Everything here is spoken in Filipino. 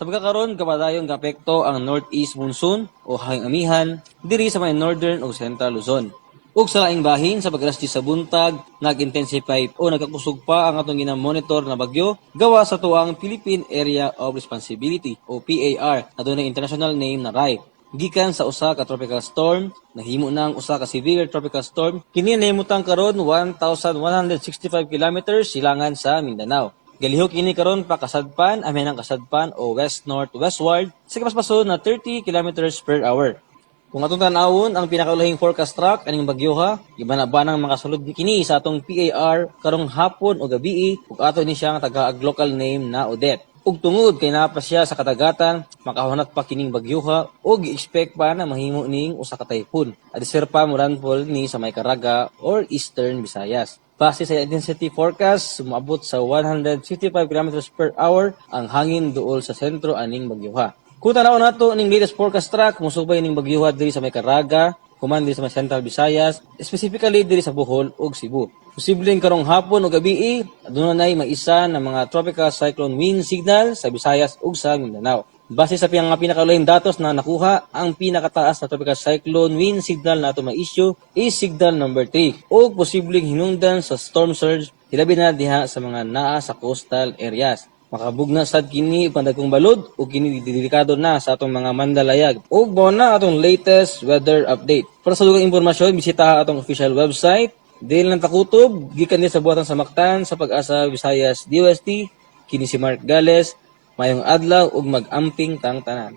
Sa pagkakaroon, kapadayong kapekto ang northeast monsoon o hanging amihan diri sa may northern o central Luzon. Ug sa laing bahin sa pag-alas 10 sa buntag, nag-intensify o nagkakusog pa ang atong ginamonitor na bagyo gawa sa tuang Philippine Area of Responsibility o PAR na dunay international name na RAI. Gikan sa usa ka tropical storm, nahimo na ang usa ka severe tropical storm, kini nahimutang karon 1,165 kilometers silangan sa Mindanao. Galihok kini karon pa kasadpan, aminang kasadpan o west-northwestward sa kapaspason na 30 kilometers per hour. Kung atong tanawon ang pinakaulahing forecast track aning bagyo ha, gibana-banang makasulod kini sa atong PAR karong hapon o gabi ug ato ni siya nga taga local name na Odette. Ug tungod kay naa pa siya sa kadagatan, makahunat pa kining bagyo ha ug gi-expect pa na mahimo ning usa ka typhoon. Adisir pa mo landfall ni sa may Caraga or Eastern Visayas. Base sa intensity forecast, sumabot sa 155 kilometers per hour ang hangin duol sa sentro aning bagyo ha. Kung tanaw nato ning latest forecast track, musubay ning bagyuha diri sa may Caraga, human diri sa may Central Visayas, specifically diri sa Bohol ug Cebu. Posibleng karong hapon o gabi, adunay maisa na mga tropical cyclone wind signal sa Visayas ug sa Mindanao. Base sa pinakaulahing datos na nakuha, ang pinakataas na tropical cyclone wind signal na ato ma-issue is signal number 3 ug posibleng hinungdan sa storm surge hilabi na diha sa mga naa sa coastal areas. Makabugna sad kini pandagkong balod o kini delikado na sa atong mga mandalayag. Ug mao na atong latest weather update. Para sa dugang impormasyon, bisita atong official website. Dili lang takutob, gikan din sa buhatan sa Mactan sa Pag-asa Visayas DOST. Kini si Mark Gales. Mayong adlaw ug mag-amping tang tanan.